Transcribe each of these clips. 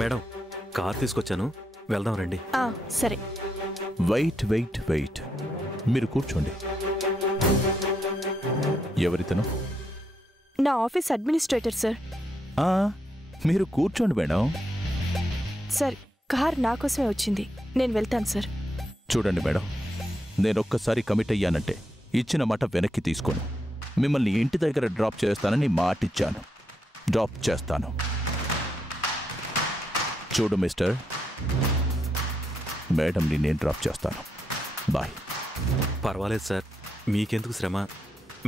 Madam car తీసుకొచ్చాను, వెళ్దాం రండి. సరే. వెయిట్ వెయిట్ వెయిట్, మీరు కూర్చోండి. ఎవరితను? నా ఆఫీస్ అడ్మినిస్ట్రేటర్ సార్. మీరు కూర్చోండి మేడం. సార్, కార్ నా కోసమే వచ్చింది, నేను వెళ్తాను సార్. చూడండి మేడం, నేనొక్కసారి కమిట్ అయ్యానంటే ఇచ్చిన మాట వెనక్కి తీసుకోను. మిమ్మల్ని ఇంటి దగ్గర డ్రాప్ చేస్తానని మాటిచ్చాను. డ్రాప్ చేస్తాను. చూడు మిస్టర్, మేడంని నేను డ్రాప్ చేస్తాను. బాయ్. పర్వాలేదు సార్, మీకెందుకు శ్రమ,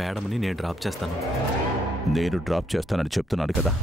మేడంని నేను డ్రాప్ చేస్తాను. నేను డ్రాప్ చేస్తానని చెప్తున్నాను కదా.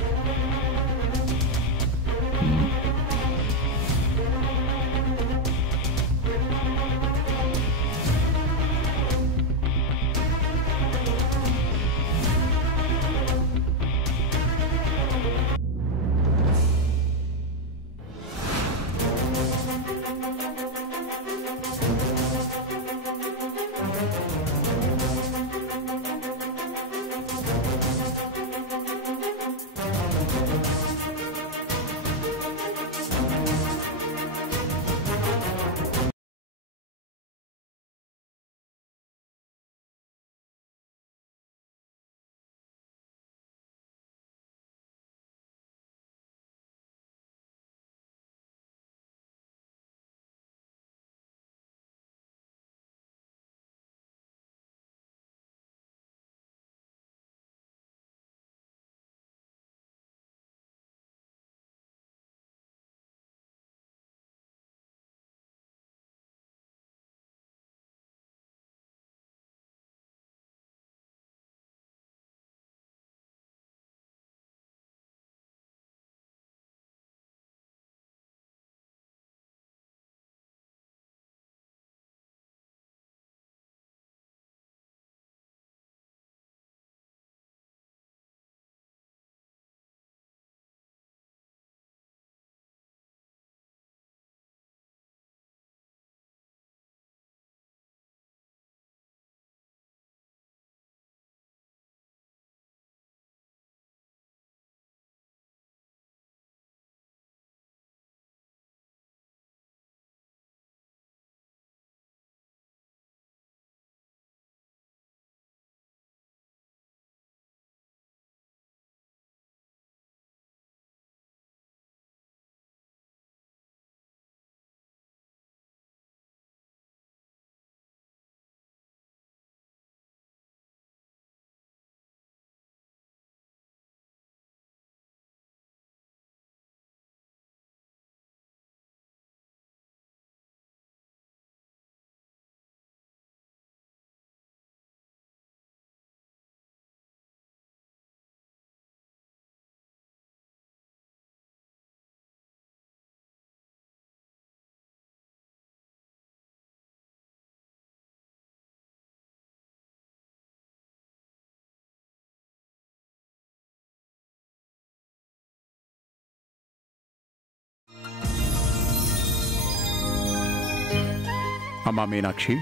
అమ్మా మీనాక్షి,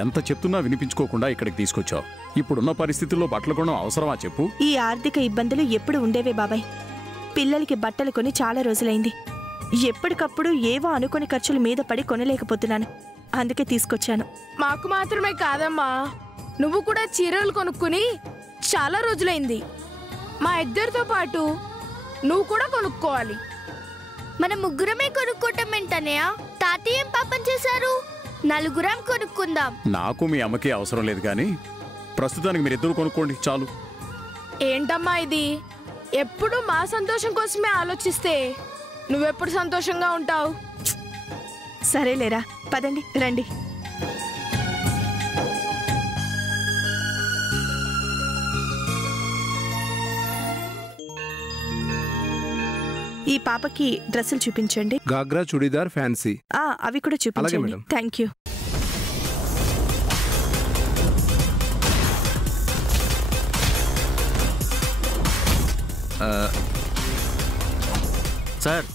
ఎంత చెప్తున్నా వినిపించుకోకుండా ఇక్కడికి తీసుకొచ్చావు. ఇప్పుడున్న పరిస్థితుల్లో బట్టలు కొనడం అవసరమా చెప్పు? ఈ ఆర్థిక ఇబ్బందులు ఎప్పుడు ఉండేవే బాబాయ్. పిల్లలకి బట్టలు కొని చాలా రోజులైంది. ఎప్పటికప్పుడు ఏవో అనుకోని ఖర్చుల మీద పడి కొనలేకపోతున్నాను, అందుకే తీసుకొచ్చాను. మాకు మాత్రమే కాదమ్మా, నువ్వు కూడా చీరలు కొనుక్కుని చాలా రోజులైంది. మా ఇద్దరితో పాటు నువ్వు కూడా కొనుక్కోవాలి. మన ముగ్గురమే కొనుక్కోవటం ఏంటన్నయ్య? తాతయ్య ఏం పాపం చేశారు? నలుగురం కొనుక్కుందాం. నాకు మీ అమ్మకి అవసరం లేదు కానీ ప్రస్తుతానికి మీరిద్దరూ కొనుక్కోండి చాలు. ఏంటమ్మా ఇది? ఎప్పుడు మా సంతోషం కోసమే ఆలోచిస్తే నువ్వెప్పుడు సంతోషంగా ఉంటావు? సరేలేరా, పదండి రండి. ఈ పాపకి డ్రెస్సులు చూపించండి. గాగ్రా, చుడిదార్, ఫ్యాన్సీ అవి కూడా చూపించండి. Thank you. సార్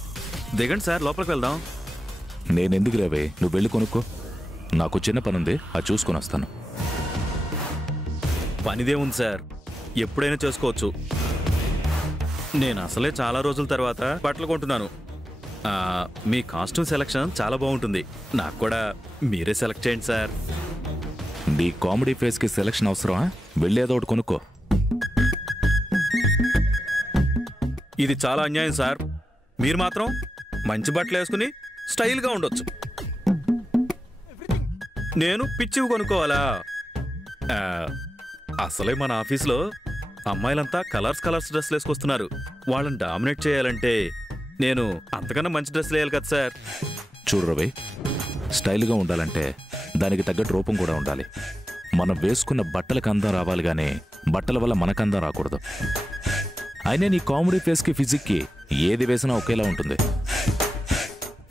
దిగండి సార్, లోపలికి వెళ్దాం. నేనెందుకు లేవే, నువ్వు వెళ్ళి కొనుక్కో. నాకు చిన్న పనుంది, అది చూసుకొని వస్తాను. పనిదే ఉంది సార్, ఎప్పుడైనా చేసుకోవచ్చు. నేను అసలే చాలా రోజుల తర్వాత బట్టలు కొంటున్నాను. మీ కాస్ట్యూమ్ సెలక్షన్ చాలా బాగుంటుంది. నాకు కూడా మీరే సెలెక్ట్ చేయండి సార్. నీ కామెడీ ఫేస్కి సెలక్షన్ అవసరమా? వెళ్ళేదో ఒకటి కొనుక్కో. ఇది చాలా అన్యాయం సార్. మీరు మాత్రం మంచి బట్టలు వేసుకుని స్టైల్గా ఉండొచ్చు, నేను పిచ్చివి కొనుక్కోవాలా? అసలే మన ఆఫీస్లో అమ్మాయిలంతా కలర్స్ డ్రెస్లు వేసుకొస్తున్నారు. వాళ్ళని డామినేట్ చేయాలంటే నేను అంతకన్నా మంచి డ్రెస్లు వేయాలి కదా సార్. చూడు రవి, స్టైల్గా ఉండాలంటే దానికి తగ్గట్టు రూపం కూడా ఉండాలి. మనం వేసుకున్న బట్టలకు అందం రావాలి కానీ బట్టల వల్ల మనకు అందం రాకూడదు. అయినా నీ కామెడీ ఫేస్కి ఫిజిక్కి ఏది వేసినా ఒకేలా ఉంటుంది.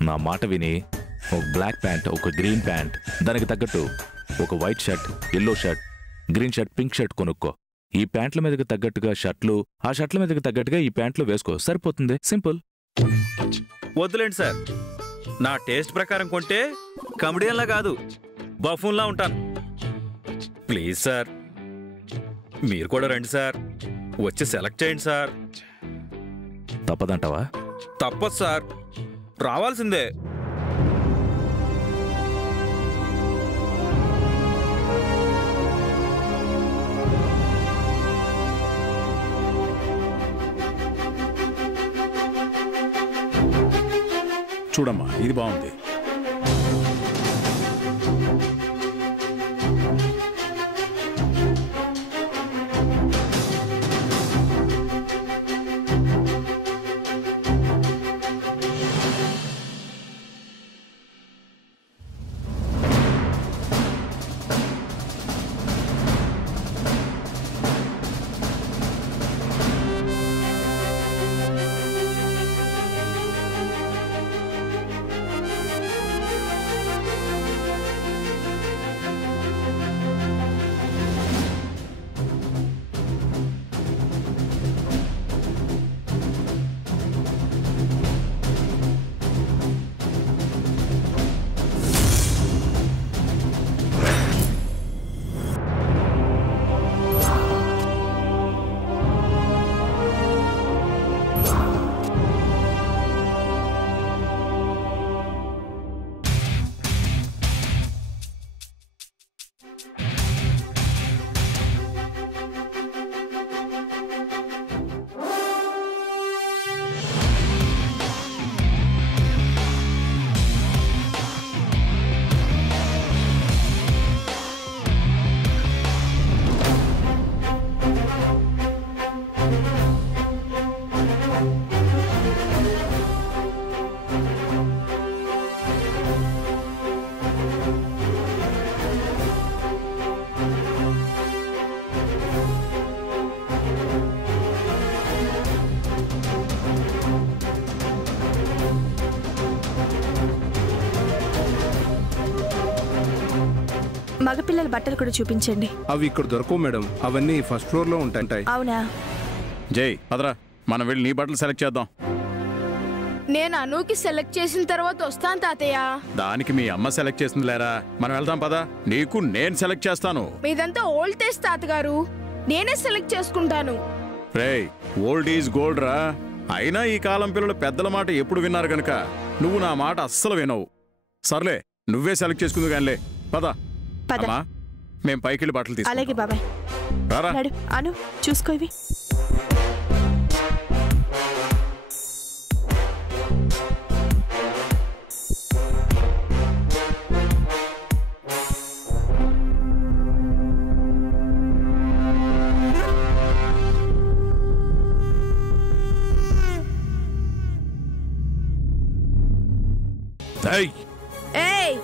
నా మాట విని ఒక బ్లాక్ ప్యాంట్, ఒక గ్రీన్ ప్యాంట్, దానికి తగ్గట్టు ఒక white shirt, yellow shirt, green shirt, pink shirt కొనుక్కో. ఈ ప్యాంట్ల మీదకి తగ్గట్టుగా షర్ట్లు, ఆ షర్ట్ల మీదకి తగ్గట్టుగా ఈ ప్యాంట్లు వేసుకో, సరిపోతుంది. సింపుల్. వద్దులేండి సార్, నా టేస్ట్ ప్రకారం కొంటే కమెడియన్లా కాదు, బఫూన్లా ఉంటాను. ప్లీజ్ సార్, మీరు కూడా రండి సార్, వచ్చి సెలెక్ట్ చేయండి సార్. తప్పదంటావా? తప్పదు సార్, రావాల్సిందే. చూడమ్మా, ఇది బాగుంది. మగపిల్లల బట్టలు కూడా చూపించండి. అవి ఇక్కడ దొరకవు మేడం, అవన్నీ ఫస్ట్ ఫ్లోర్ లో ఉంటాయి. అవునా? జై పదరా, మనం వెళ్ళి నీ బట్టలు సెలెక్ట్ చేద్దాం. నేను అనుకి సెలెక్ట్ చేసిన తర్వాత వస్తాను తాతయ్య. దానికి మీ అమ్మ సెలెక్ట్ చేసింది లేరా, మనం వెళ్దాం పదా. నీకు నేను సెలెక్ట్ చేస్తాను. మీదంతా ఓల్డ్ టేస్ట్ తాతగారు, నేనే సెలెక్ట్ చేసుకుంటాను. రేయ్, ఓల్డ్ ఈజ్ గోల్డ్ రా. అయినా ఈ కాలం పిల్లలు పెద్దల మాట ఎప్పుడు విన్నారు గనుక నువ్వు నా మాట అస్సలు వినవు. సర్లే, నువ్వే సెలెక్ట్ చేసుకుందు గానిలే, పదా. అమ్మా, మేం పైకి బట్టలు తీసుకుంటాం. అలాగే బాబాయ్. రారా. అను, చూసుకో ఇవి. ఏయ్, ఏయ్